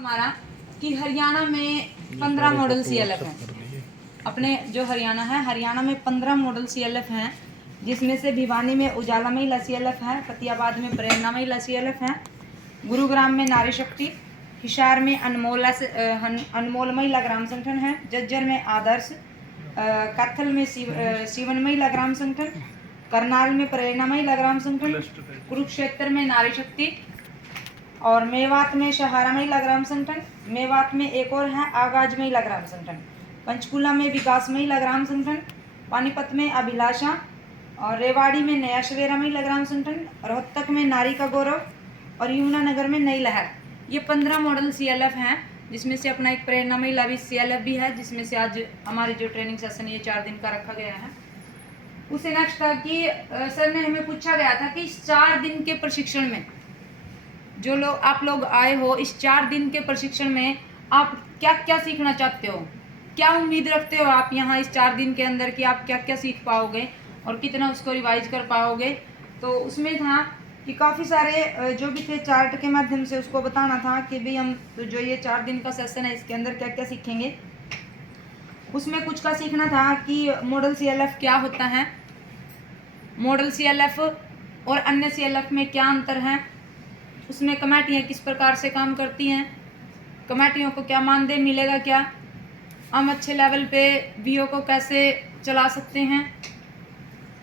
हमारा कि हरियाणा में 15 मॉडल CLF हैं। अपने जो हरियाणा है, हरियाणा में 15 मॉडल CLF हैं, जिसमें से भिवानी में उजाला महिला CLF है, फतेहाबाद में प्रेरणा महिला CLF है, गुरुग्राम में नारी शक्ति, हिसार में अनमोल महिला ग्राम संगठन है, जज्जर में आदर्श, कैथल में सीवन महिला ग्राम संगठन, करनाल में प्रेरणा महिला ग्राम संगठन, कुरुक्षेत्र में नारी शक्ति और मेवात में सहारा महिला ग्राम संगठन, मेवात में एक और है आगाज महिला ग्राम संगठन, पंचकुला में विकास महिला ग्राम संगठन, पानीपत में अभिलाषा और रेवाड़ी में नया सवेरा महिला ग्राम संगठन, रोहतक में नारी का गौरव और यमुनानगर में नई लहर। ये 15 मॉडल CLF हैं, जिसमें से अपना एक प्रेरणा महिला भी CLF भी है, जिसमें से आज हमारी जो ट्रेनिंग सेशन ये 4 दिन का रखा गया है। उसे नेक्स्ट था कि सर ने हमें पूछा गया था कि इस 4 दिन के प्रशिक्षण में जो लोग आप लोग आए हो, इस 4 दिन के प्रशिक्षण में आप क्या क्या सीखना चाहते हो, क्या उम्मीद रखते हो आप यहाँ इस 4 दिन के अंदर कि आप क्या क्या सीख पाओगे और कितना उसको रिवाइज कर पाओगे। तो उसमें था कि काफ़ी सारे जो भी थे चार्ट के माध्यम से उसको बताना था कि भाई हम तो जो ये 4 दिन का सेशन है इसके अंदर क्या क्या सीखेंगे। उसमें कुछ का सीखना था कि मॉडल CLF क्या होता है, मॉडल CLF और अन्य CLF में क्या अंतर है, उसमें कमेटियाँ किस प्रकार से काम करती हैं, कमेटियों को क्या मानदेय मिलेगा, क्या हम अच्छे लेवल पे VO को कैसे चला सकते हैं,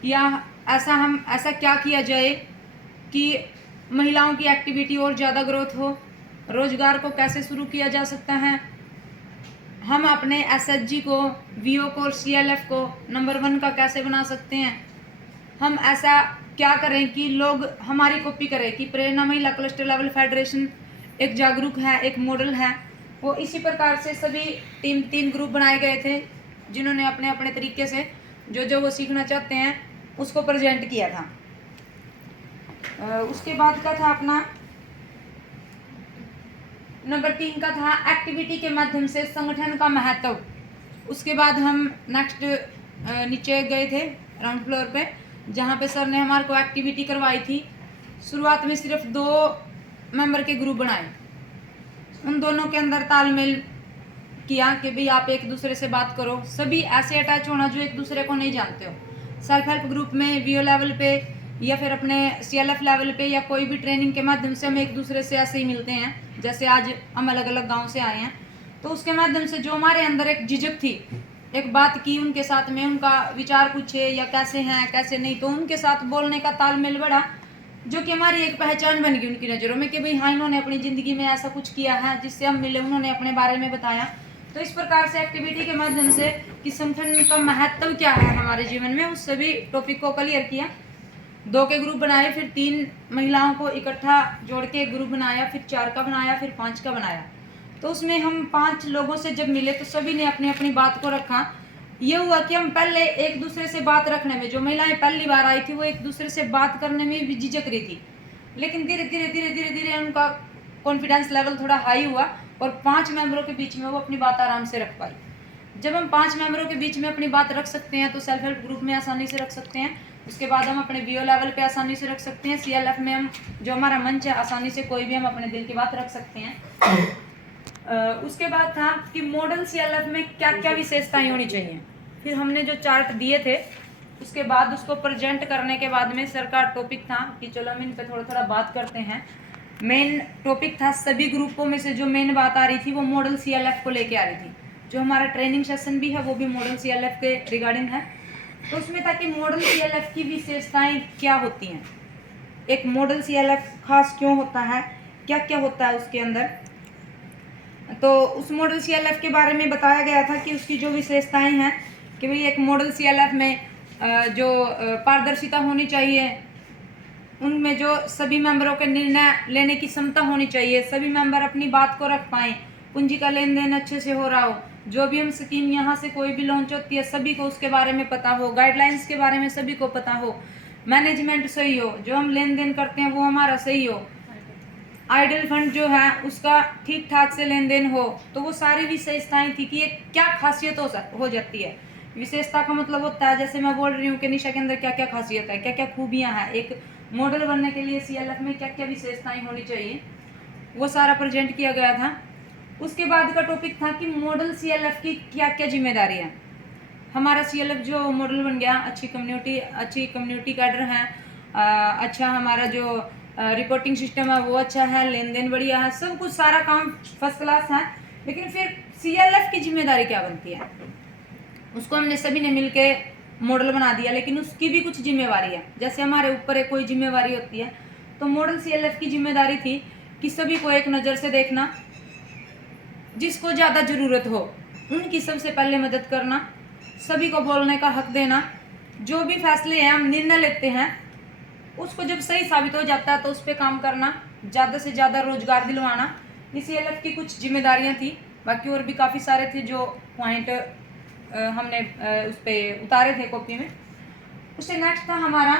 या ऐसा क्या किया जाए कि महिलाओं की एक्टिविटी और ज़्यादा ग्रोथ हो, रोजगार को कैसे शुरू किया जा सकता है, हम अपने SHG को, VO को और CLF को नंबर 1 का कैसे बना सकते हैं, हम ऐसा क्या करें कि लोग हमारी कॉपी करें कि प्रेरणा महिला क्लस्टर लेवल फेडरेशन एक जागरूक है, एक मॉडल है। वो इसी प्रकार से सभी 3 ग्रुप बनाए गए थे, जिन्होंने अपने अपने तरीके से जो वो सीखना चाहते हैं उसको प्रेजेंट किया था। उसके बाद का था अपना नंबर 3 का था एक्टिविटी के माध्यम से संगठन का महत्व। उसके बाद हम नेक्स्ट नीचे गए थे ग्राउंड फ्लोर पे, जहाँ पे सर ने हमारे को एक्टिविटी करवाई थी। शुरुआत में सिर्फ 2 मेंबर के ग्रुप बनाए, उन दोनों के अंदर तालमेल किया कि भाई आप एक दूसरे से बात करो, सभी ऐसे अटैच होना जो एक दूसरे को नहीं जानते हो। सेल्फ हेल्प ग्रुप में VO लेवल पे या फिर अपने CLF लेवल पे या कोई भी ट्रेनिंग के माध्यम से हम एक दूसरे से ऐसे ही मिलते हैं, जैसे आज हम अलग अलग गाँव से आए हैं, तो उसके माध्यम से जो हमारे अंदर एक झिझक थी, एक बात की उनके साथ में, उनका विचार पूछे या कैसे हैं कैसे नहीं, तो उनके साथ बोलने का तालमेल बढ़ा, जो कि हमारी एक पहचान बन गई उनकी नज़रों में कि भाई हाँ इन्होंने अपनी ज़िंदगी में ऐसा कुछ किया है जिससे हम मिले, उन्होंने अपने बारे में बताया। तो इस प्रकार से एक्टिविटी के माध्यम से कि संगठन का महत्व क्या है हमारे जीवन में, उस सभी टॉपिक को क्लियर किया। 2 के ग्रुप बनाए, फिर 3 महिलाओं को इकट्ठा जोड़ के एक ग्रुप बनाया, फिर 4 का बनाया, फिर 5 का बनाया। तो उसमें हम 5 लोगों से जब मिले तो सभी ने अपनी अपनी बात को रखा। ये हुआ कि हम पहले एक दूसरे से बात रखने में, जो महिलाएं पहली बार आई थी वो एक दूसरे से बात करने में भी झिझक रही थी, लेकिन धीरे धीरे उनका कॉन्फिडेंस लेवल थोड़ा हाई हुआ और 5 मेंबरों के बीच में वो अपनी बात आराम से रख पाई। जब हम 5 मेंबरों के बीच में अपनी बात रख सकते हैं तो सेल्फ हेल्प ग्रुप में आसानी से रख सकते हैं, उसके बाद हम अपने VO लेवल पे आसानी से रख सकते हैं, CLF में हम जो हमारा मंच है आसानी से कोई भी हम अपने दिल की बात रख सकते हैं। उसके बाद था कि मॉडल CLF में क्या क्या विशेषताएं होनी चाहिए। फिर हमने जो चार्ट दिए थे उसके बाद उसको प्रेजेंट करने के बाद में सर का टॉपिक था कि चलो हम इन पे थोड़ा बात करते हैं। मेन टॉपिक था, सभी ग्रुपों में से जो मेन बात आ रही थी वो मॉडल CLF को लेके आ रही थी। जो हमारा ट्रेनिंग सेशन भी है वो भी मॉडल CLF के रिगार्डिंग है। तो उसमें था कि मॉडल CLF की विशेषताएं क्या होती हैं, एक मॉडल CLF खास क्यों होता है, क्या क्या होता है उसके अंदर। तो उस मॉडल CLF के बारे में बताया गया था कि उसकी जो विशेषताएं हैं कि भाई एक मॉडल CLF में जो पारदर्शिता होनी चाहिए, उनमें जो सभी मेंबरों के निर्णय लेने की क्षमता होनी चाहिए, सभी मेंबर अपनी बात को रख पाएँ, पूंजी का लेन देन अच्छे से हो रहा हो, जो भी हम स्कीम यहाँ से कोई भी लॉन्च होती है सभी को उसके बारे में पता हो, गाइडलाइंस के बारे में सभी को पता हो, मैनेजमेंट सही हो, जो हम लेन देन करते हैं वो हमारा सही हो, आइडल फंड जो है उसका ठीक ठाक से लेन देन हो। तो वो सारी विशेषताएं थी कि ये क्या खासियत हो जाती है। विशेषता का मतलब होता है, जैसे मैं बोल रही हूँ कि निशा के अंदर क्या क्या खासियत है, क्या क्या खूबियाँ हैं, एक मॉडल बनने के लिए CLF में क्या क्या विशेषताएं होनी चाहिए, वो सारा प्रेजेंट किया गया था। उसके बाद का टॉपिक था कि मॉडल CLF की क्या क्या जिम्मेदारी है। हमारा CLF जो मॉडल बन गया, अच्छी कम्युनिटी कैडर है, अच्छा हमारा जो रिपोर्टिंग सिस्टम है वो अच्छा है, लेन देन बढ़िया है, सब कुछ सारा काम फर्स्ट क्लास है। लेकिन फिर CLF की जिम्मेदारी क्या बनती है, उसको हमने सभी ने मिलके मॉडल बना दिया, लेकिन उसकी भी कुछ जिम्मेवारी है। जैसे हमारे ऊपर एक कोई जिम्मेवारी होती है, तो मॉडल CLF की जिम्मेदारी थी कि सभी को एक नज़र से देखना, जिसको ज़्यादा ज़रूरत हो उनकी सबसे पहले मदद करना, सभी को बोलने का हक देना, जो भी फैसले हैं हम निर्णय लेते हैं उसको जब सही साबित हो जाता है तो उस पर काम करना, ज़्यादा से ज़्यादा रोजगार दिलवाना। ये CLF की कुछ जिम्मेदारियां थी। बाकी और भी काफ़ी सारे थे जो पॉइंट हमने उस पर उतारे थे कॉपी में। उससे नेक्स्ट था हमारा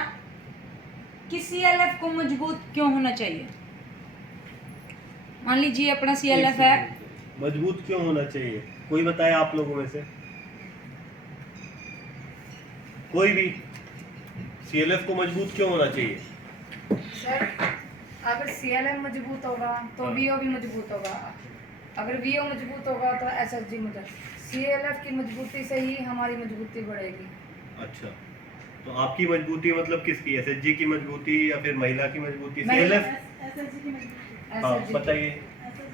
कि CLF को मजबूत क्यों होना चाहिए। मान लीजिए अपना CLF है, मजबूत क्यों होना चाहिए, कोई बताए आप लोगों में से, कोई भी CLF को मजबूत क्यों होना चाहिए? सर अगर CLF मजबूत होगा तो VO भी मजबूत होगा, अगर VO मजबूत होगा तो SSG मजबूत। CLF की मजबूती से ही हमारी मजबूती बढ़ेगी। अच्छा, तो आपकी मजबूती मतलब किसकी, SSG की मजबूती या फिर महिला की मजबूती? CLF हाँ बताइए,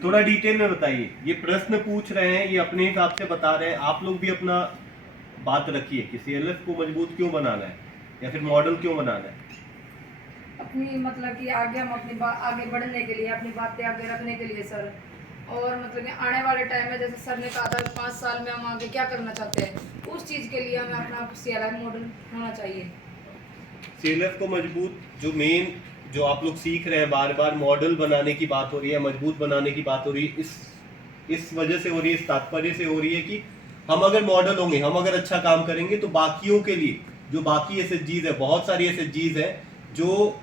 थोड़ा डिटेल में बताइए। ये प्रश्न पूछ रहे हैं, ये अपने हिसाब से बता रहे हैं, आप लोग भी अपना बात रखिए कि CLF को मजबूत क्यों बनाना है या फिर मॉडल क्यों बनाना है। अपनी मतलब कि आगे हम अपनी आगे बढ़ने के लिए, अपनी बातें आगे रखने के लिए सर, और मतलब कि आने वाले टाइम में जैसे सर ने कहा था 5 साल में हम आगे क्या करना चाहते हैं, उस चीज़ के लिए हमें अपना CLF मॉडल होना चाहिए। CLF को मजबूत, जो मेन जो आप लोग सीख रहे हैं, बार बार मॉडल बनाने की बात हो रही है, मजबूत बनाने की बात हो रही है, इस वजह से हो रही है, इस तात्पर्य से हो रही है कि हम अगर मॉडल होंगे, हम अगर अच्छा काम करेंगे तो बाकियों के लिए, जो बाकी SSGs है, बहुत सारी SSGs है जो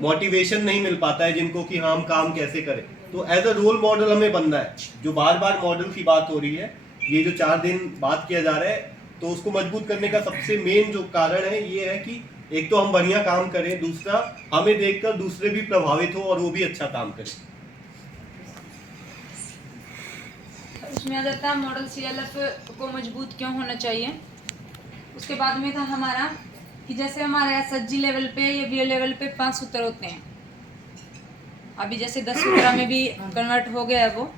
मोटिवेशन नहीं मिल पाता है जिनको कि हम काम कैसे करें, तो एज अ रोल मॉडल हमें बनना है। जो बार बार मॉडल की बात हो रही है, ये जो 4 दिन बात किया जा रहा है, तो उसको मजबूत करने का सबसे मेन जो कारण है ये है कि एक तो हम बढ़िया काम करें, दूसरा हमें देखकर दूसरे भी प्रभावित हो और वो भी अच्छा काम करें। उसमें आ जाता है मॉडल CLF को मजबूत क्यों होना चाहिए। उसके बाद में था हमारा कि जैसे हमारे SSG लेवल पे या VO लेवल पे 5 सूत्र होते हैं, अभी जैसे 10 सूत्र में भी कन्वर्ट हो गया है वो,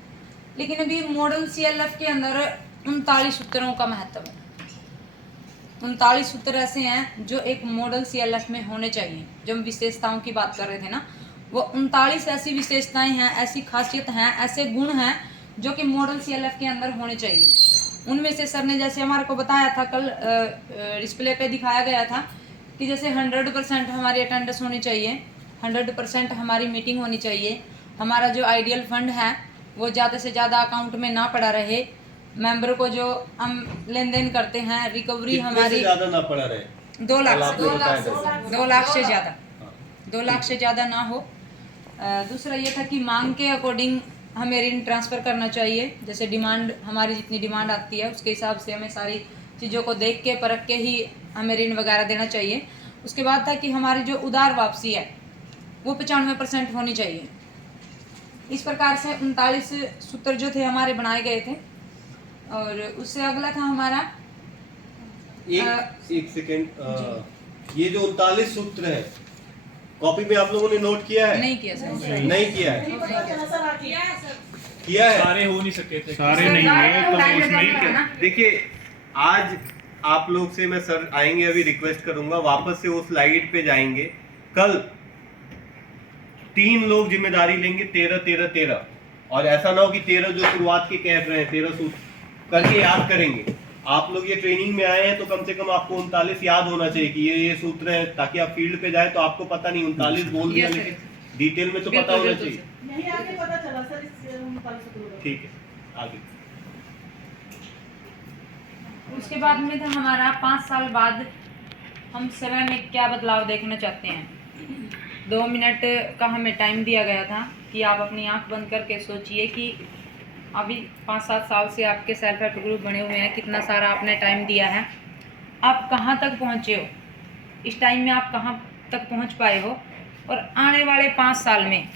लेकिन अभी मॉडल CLF के अंदर 39 सूत्रों का महत्व है। 39 सूत्र ऐसे हैं जो एक मॉडल CLF में होने चाहिए। जो हम विशेषताओं की बात कर रहे थे ना, वो 39 ऐसी विशेषताएं हैं, ऐसी खासियत हैं, ऐसे गुण हैं जो कि मॉडल CLF के अंदर होने चाहिए। उनमें से सर ने जैसे हमारे को बताया था, कल डिस्प्ले पे दिखाया गया था कि जैसे 100% हमारी अटेंडेंस होनी चाहिए, 100% हमारी मीटिंग होनी चाहिए, हमारा जो आइडियल फंड है वो ज़्यादा से ज़्यादा अकाउंट में ना पड़ा रहे, मेंबर को जो हम लेन देन करते हैं रिकवरी हमारी ज़्यादा ना पड़ा रहे, 2 लाख से 2 लाख से ज़्यादा, हाँ। 2 लाख से ज़्यादा ना हो। दूसरा ये था कि मांग के अकॉर्डिंग हमें ऋण ट्रांसफ़र करना चाहिए। जैसे डिमांड, हमारी जितनी डिमांड आती है उसके हिसाब से हमें सारी चीज़ों को देख के परख के ही हमें ऋण वगैरह देना चाहिए। उसके बाद था कि हमारी जो उधार वापसी है वो 95% होनी चाहिए। इस प्रकार से 39 सूत्र जो थे हमारे बनाए गए थे। और उससे अगला था हमारा एक सेकेंड, ये जो 39 सूत्र है कॉपी में आप लोगों ने नोट किया है? नहीं किया सर, नहीं किया है? किया है? सारे हो नहीं सके थे, सारे नहीं है तो उसमें देखिए, आज आप लोग से मैं सर आएंगे, अभी रिक्वेस्ट करूंगा वापस से वो स्लाइड पे जाएंगे। कल 3 लोग जिम्मेदारी लेंगे, 13 और ऐसा ना हो कि 13 जो शुरुआत के कह रहे हैं 13 सूत्र करके याद करेंगे। आप लोग ये ट्रेनिंग में आए हैं तो कम से कम आपको 39 याद होना चाहिए कि ये सूत्र है, ताकि आप फील्ड पे जाए तो आपको पता नहीं 39 बोल दिया, लेकिन डिटेल में तो पता होना चाहिए। नहीं आगे पता चला सर, इस 39 सूत्रों का। ठीक है, आगे। उसके बाद में था हमारा 5 साल बाद हम समय में क्या बदलाव देखना चाहते हैं। 2 मिनट का हमें टाइम दिया गया था कि आप अपनी आंख बंद करके सोचिए कि अभी 5-7 साल से आपके सेल्फ हेल्प ग्रुप बने हुए हैं, कितना सारा आपने टाइम दिया है, आप कहाँ तक पहुँचे हो, इस टाइम में आप कहाँ तक पहुँच पाए हो, और आने वाले 5 साल में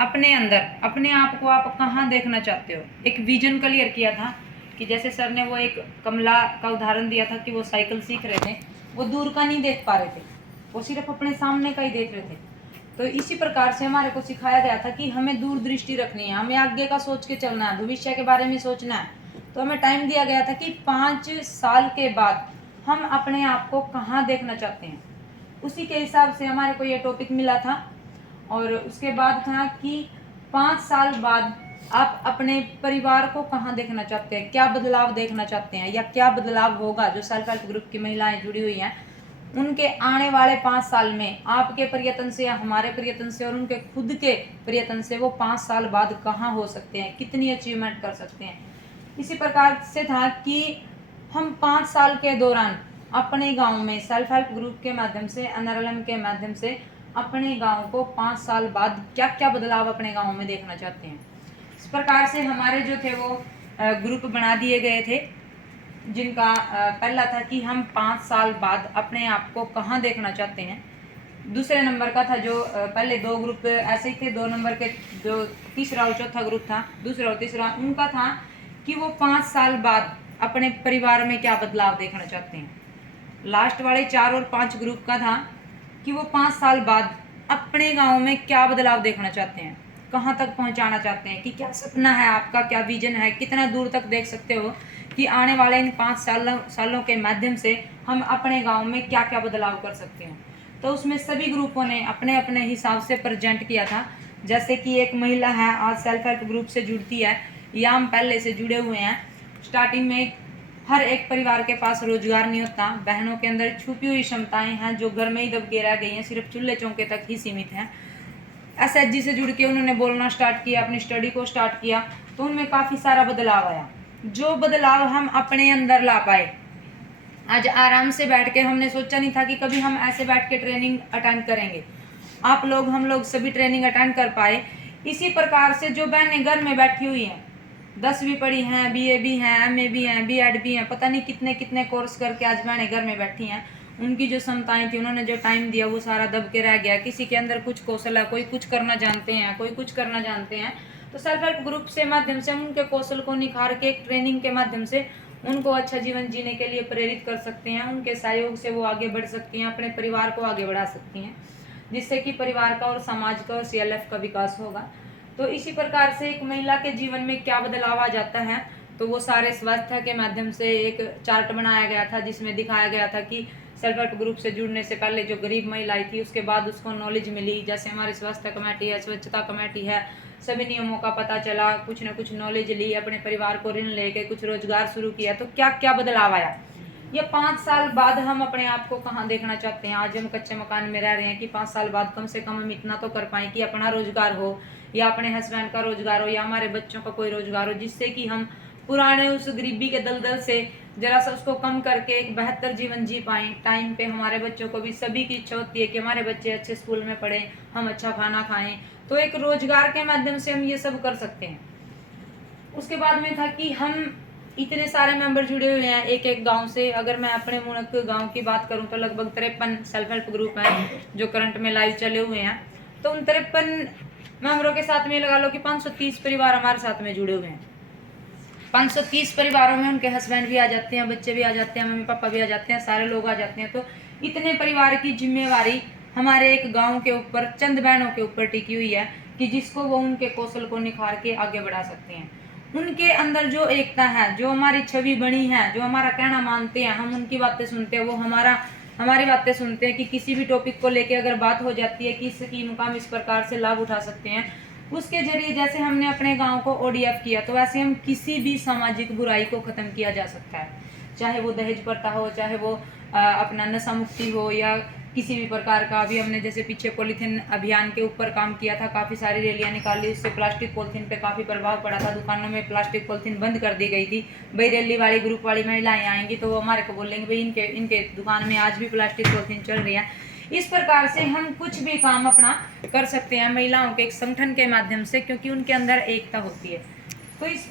अपने अंदर अपने आप को आप कहाँ देखना चाहते हो, एक विजन क्लियर किया था कि जैसे सर ने वो एक कमला का उदाहरण दिया था कि वो साइकिल सीख रहे थे, वो दूर का नहीं देख पा रहे थे, वो सिर्फ अपने सामने का ही देख रहे थे। तो इसी प्रकार से हमारे को सिखाया गया था कि हमें दूर दृष्टि रखनी है, हमें आगे का सोच के चलना है, भविष्य के बारे में सोचना है। तो हमें टाइम दिया गया था कि 5 साल के बाद हम अपने आप को कहाँ देखना चाहते हैं। उसी के हिसाब से हमारे को ये टॉपिक मिला था। और उसके बाद था कि 5 साल बाद आप अपने परिवार को कहाँ देखना चाहते हैं, क्या बदलाव देखना चाहते हैं, या क्या बदलाव होगा। जो सेल्फ हेल्प ग्रुप की महिलाएं जुड़ी हुई हैं, उनके आने वाले 5 साल में आपके प्रयत्न से या हमारे प्रयत्न से और उनके खुद के प्रयत्न से वो 5 साल बाद कहाँ हो सकते हैं, कितनी अचीवमेंट कर सकते हैं। इसी प्रकार से था कि हम 5 साल के दौरान अपने गांव में सेल्फ हेल्प ग्रुप के माध्यम से, NRLM के माध्यम से अपने गांव को 5 साल बाद क्या क्या बदलाव अपने गांव में देखना चाहते हैं। इस प्रकार से हमारे जो थे वो ग्रुप बना दिए गए थे, जिनका पहला था कि हम 5 साल बाद अपने आप को कहाँ देखना चाहते हैं। दूसरे नंबर का था जो पहले 2 ग्रुप ऐसे ही थे, 2 नंबर के जो तीसरा और चौथा ग्रुप था, दूसरा और तीसरा, उनका था कि वो 5 साल बाद अपने परिवार में क्या बदलाव देखना चाहते हैं। लास्ट वाले 4 और 5 ग्रुप का था कि वो 5 साल बाद अपने गांव में क्या बदलाव देखना चाहते हैं, कहाँ तक पहुंचाना चाहते हैं, कि क्या सपना है आपका, क्या विजन है, कितना दूर तक देख सकते हो कि आने वाले इन 5 सालों के माध्यम से हम अपने गांव में क्या क्या बदलाव कर सकते हैं। तो उसमें सभी ग्रुपों ने अपने अपने हिसाब से प्रेजेंट किया था। जैसे कि एक महिला है, आज सेल्फ हेल्प ग्रुप से जुड़ती है, या हम पहले से जुड़े हुए हैं। स्टार्टिंग में हर एक परिवार के पास रोजगार नहीं होता, बहनों के अंदर छुपी हुई क्षमताएं हैं जो घर में ही दब के रह गई हैं, सिर्फ चूल्हे चौके तक ही सीमित हैं। SHG से जुड़ के उन्होंने बोलना स्टार्ट किया, अपनी स्टडी को स्टार्ट किया, तो उनमें काफ़ी सारा बदलाव आया। जो बदलाव हम अपने अंदर ला पाए, आज आराम से बैठ के, हमने सोचा नहीं था कि कभी हम ऐसे बैठ के ट्रेनिंग अटेंड करेंगे। आप लोग, हम लोग सभी ट्रेनिंग अटेंड कर पाए। इसी प्रकार से जो बहनें घर में बैठी हुई हैं, 10वीं पढ़ी हैं, BA भी हैं, MA भी हैं, B.Ed भी हैं, पता नहीं कितने कितने कोर्स करके आज बहनें घर में बैठी हैं, उनकी जो क्षमताएं थी, उन्होंने जो टाइम दिया वो सारा दब के रह गया। किसी के अंदर कुछ कौशल है, कोई कुछ करना जानते हैं, कोई कुछ करना जानते हैं। तो सेल्फ हेल्प ग्रुप से माध्यम से हम उनके कौशल को निखार के ट्रेनिंग के माध्यम से उनको अच्छा जीवन जीने के लिए प्रेरित कर सकते हैं। उनके सहयोग से वो आगे बढ़ सकती हैं, अपने परिवार को आगे बढ़ा सकती हैं, जिससे कि परिवार का और समाज का और CLF का विकास होगा। तो इसी प्रकार से एक महिला के जीवन में क्या बदलाव आ जाता है, तो वो सारे स्वास्थ्य के माध्यम से एक चार्ट बनाया गया था, जिसमें दिखाया गया था कि सेल्फ हेल्प ग्रुप से जुड़ने से पहले जो गरीब महिलाएं थी, उसके बाद उसको नॉलेज मिली। जैसे हमारे स्वास्थ्य कमेटी है, स्वच्छता कमेटी है, सभी नियमों का पता चला, कुछ ना कुछ नॉलेज ली, अपने परिवार को ऋण लेके कुछ रोजगार शुरू किया। तो क्या क्या बदलाव आया। ये 5 साल बाद हम अपने आप को कहाँ देखना चाहते हैं। आज हम कच्चे मकान में रह रहे हैं कि 5 साल बाद कम से कम हम इतना तो कर पाएँ कि अपना रोजगार हो, या अपने हस्बैंड का रोजगार हो, या हमारे बच्चों का कोई रोजगार हो, जिससे कि हम पुराने उस गरीबी के दलदल से जरा सा उसको कम करके एक बेहतर जीवन जी पाएं। टाइम पे हमारे बच्चों को भी, सभी की इच्छा होती है कि हमारे बच्चे अच्छे स्कूल में पढ़ें, हम अच्छा खाना खाएं। तो एक रोजगार के माध्यम से हम ये सब कर सकते हैं। उसके बाद में था कि हम इतने सारे मेंबर जुड़े हुए हैं एक एक गांव से। अगर मैं अपने मुनक गांव की बात करूं तो लगभग 53 सेल्फ हेल्प ग्रुप हैं जो करंट में लाइव चले हुए हैं। तो उन 53 मेंबरों के साथ में लगा लो कि 530 परिवार हमारे साथ में जुड़े हुए हैं। 530 परिवारों में उनके हस्बैंड भी आ जाते हैं, बच्चे भी आ जाते हैं, मम्मी पापा भी आ जाते हैं, सारे लोग आ जाते हैं। तो इतने परिवार की जिम्मेवारी हमारे एक गांव के ऊपर, चंद बहनों के ऊपर टिकी हुई है कि जिसको वो उनके कौशल को निखार के आगे बढ़ा सकते हैं। उनके अंदर जो एकता है, जो हमारी छवि बनी है, जो हमारा कहना मानते हैं, हम उनकी बातें सुनते हैं, वो हमारी बातें सुनते हैं कि किसी भी टॉपिक को लेके अगर बात हो जाती है कि इस स्कीम का हम इस प्रकार से लाभ उठा सकते हैं, उसके जरिए जैसे हमने अपने गांव को ODF किया, तो वैसे हम किसी भी सामाजिक बुराई को खत्म किया जा सकता है। चाहे वो दहेज प्रथा हो, चाहे वो अपना नशा मुक्ति हो, या किसी भी प्रकार का। अभी हमने जैसे पीछे पॉलीथीन अभियान के ऊपर काम किया था, काफ़ी सारी रैलियां निकाली, उससे प्लास्टिक पॉलीथीन पे काफ़ी प्रभाव पड़ा था। दुकानों में प्लास्टिक पॉलीथीन बंद कर दी गई थी। भाई रैली वाली ग्रुप वाली महिलाएं आएंगी तो वो हमारे को बोलेंगे भाई इनके दुकान में आज भी प्लास्टिक पॉलीथीन चल रही है। इस प्रकार से हम कुछ भी काम अपना कर सकते हैं महिलाओं के एक संगठन के माध्यम से, क्योंकि उनके अंदर एकता होती है। तो इस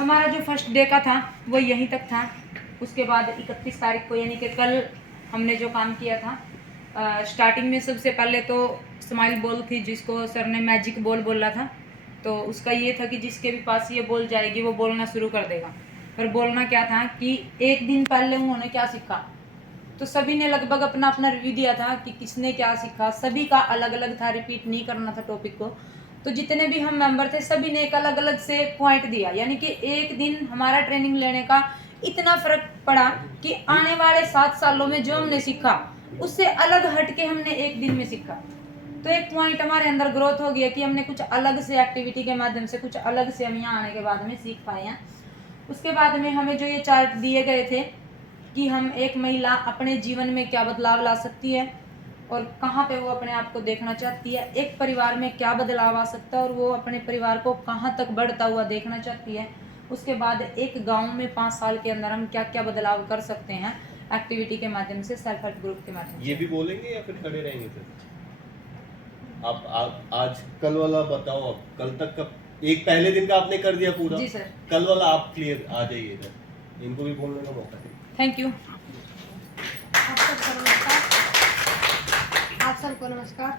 हमारा जो फर्स्ट डे का था वो यहीं तक था। उसके बाद 31 तारीख को यानी कि कल हमने जो काम किया था, स्टार्टिंग में सबसे पहले तो स्माइल बॉल थी जिसको सर ने मैजिक बॉल बोला था। तो उसका ये था कि जिसके भी पास ये बॉल जाएगी वो बोलना शुरू कर देगा। पर बोलना क्या था कि एक दिन पहले उन्होंने क्या सीखा, तो सभी ने लगभग अपना अपना रिव्यू दिया था कि किसने क्या सीखा। सभी का अलग अलग था, रिपीट नहीं करना था टॉपिक को। तो जितने भी हम मेंबर थे सभी ने एक अलग अलग से पॉइंट दिया, यानी कि एक दिन हमारा ट्रेनिंग लेने का इतना फर्क पड़ा कि आने वाले 7 सालों में जो हमने सीखा उससे अलग हट के हमने एक दिन में सीखा। तो एक पॉइंट हमारे अंदर ग्रोथ हो गया कि हमने कुछ अलग से एक्टिविटी के माध्यम से कुछ अलग से हम यहाँ आने के बाद में सीख पाए हैं। उसके बाद में हमें जो ये चार्ट दिए गए थे कि हम एक महिला अपने जीवन में क्या बदलाव ला सकती है और कहाँ पे वो अपने आप को देखना चाहती है, एक परिवार में क्या बदलाव आ सकता है और वो अपने परिवार को कहाँ तक बढ़ता हुआ देखना चाहती है। उसके बाद एक गांव में 5 साल के अंदर हम क्या क्या बदलाव कर सकते हैं एक्टिविटी के माध्यम से, सेल्फ हेल्प ग्रुप के माध्यम से। ये भी बोलेंगे या फिर खड़े रहेंगे फिर? आप आज कल वाला बताओ। अब कल तक का एक पहले दिन का आपने कर दिया पूरा। जी सर। कल वाला आप क्लियर आ जाइए इधर, इनको भी बोलने का मौका दीजिए। Thank you. आप सबको नमस्कार।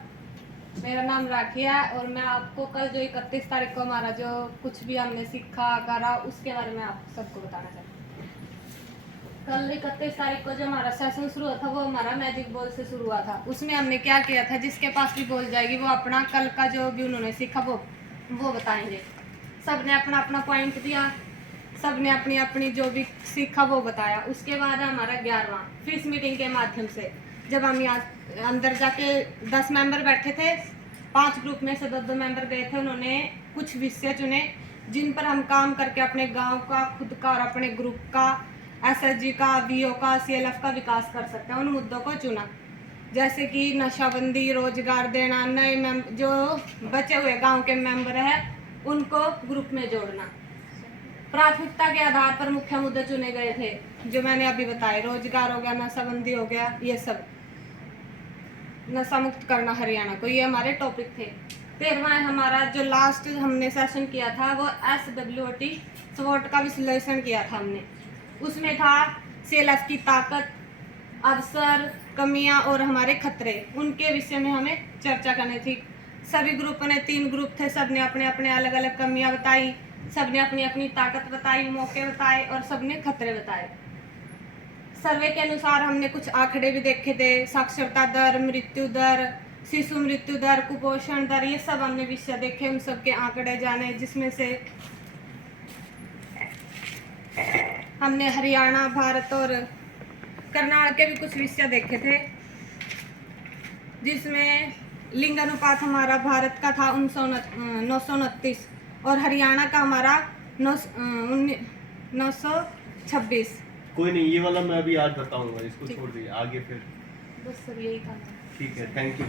मेरा नाम राखिया है और मैं आपको कल जो 31 तारीख को हमारा जो कुछ भी हमने सीखा करा उसके बारे में आप सबको बताना चाहती हूँ। कल 31 तारीख को जो हमारा सेशन शुरू हुआ था वो हमारा मैजिक बॉल से शुरू हुआ था। उसमें हमने क्या किया था, जिसके पास भी बॉल जाएगी वो अपना कल का जो भी उन्होंने सीखा वो बताएंगे। सब ने अपना अपना पॉइंट दिया, सब ने अपनी अपनी जो भी सीखा वो बताया। उसके बाद हमारा 11वां फिश मीटिंग के माध्यम से जब हम यहाँ अंदर जाके 10 मेंबर बैठे थे, 5 ग्रुप में से 2 मेंबर गए थे। उन्होंने कुछ विषय चुने जिन पर हम काम करके अपने गांव का, खुद का और अपने ग्रुप का, एसएचजी का, वीओ का, सीएलएफ का विकास कर सकते हैं। उन मुद्दों को चुना जैसे कि नशाबंदी, रोजगार देना, नए जो बचे हुए गांव के मेंबर हैं उनको ग्रुप में जोड़ना। प्राथमिकता के आधार पर मुख्य मुद्दे चुने गए थे जो मैंने अभी बताए, रोजगार हो गया, नशाबंदी हो गया, ये सब, नशा मुक्त करना हरियाणा को, ये हमारे टॉपिक थे। 13वां हमारा जो लास्ट हमने सेशन किया था वो SWOT SWOT का विश्लेषण किया था हमने। उसमें था सीएलएफ की ताकत, अवसर, कमियां और हमारे खतरे, उनके विषय में हमें चर्चा करनी थी। सभी ग्रुपों ने 3 ग्रुप थे, सब ने अपने अपने अलग अलग कमियां बताई, सब ने अपनी अपनी ताकत बताई, मौके बताए और सब ने खतरे बताए। सर्वे के अनुसार हमने कुछ आंकड़े भी देखे थे, साक्षरता दर, मृत्यु दर, शिशु मृत्यु दर, कुपोषण दर, ये सब हमने विषय देखे, उन सब के आंकड़े जाने। जिसमें से हमने हरियाणा, भारत और कर्नाटक के भी कुछ विषय देखे थे, जिसमें लिंग अनुपात हमारा भारत का था 929 और हरियाणा का हमारा 926। कोई नहीं, ये वाला मैं अभी आज बताऊंगा, इसको छोड़ दीजिए, आगे फिर बस सब यही था। ठीक है, थैंक यू।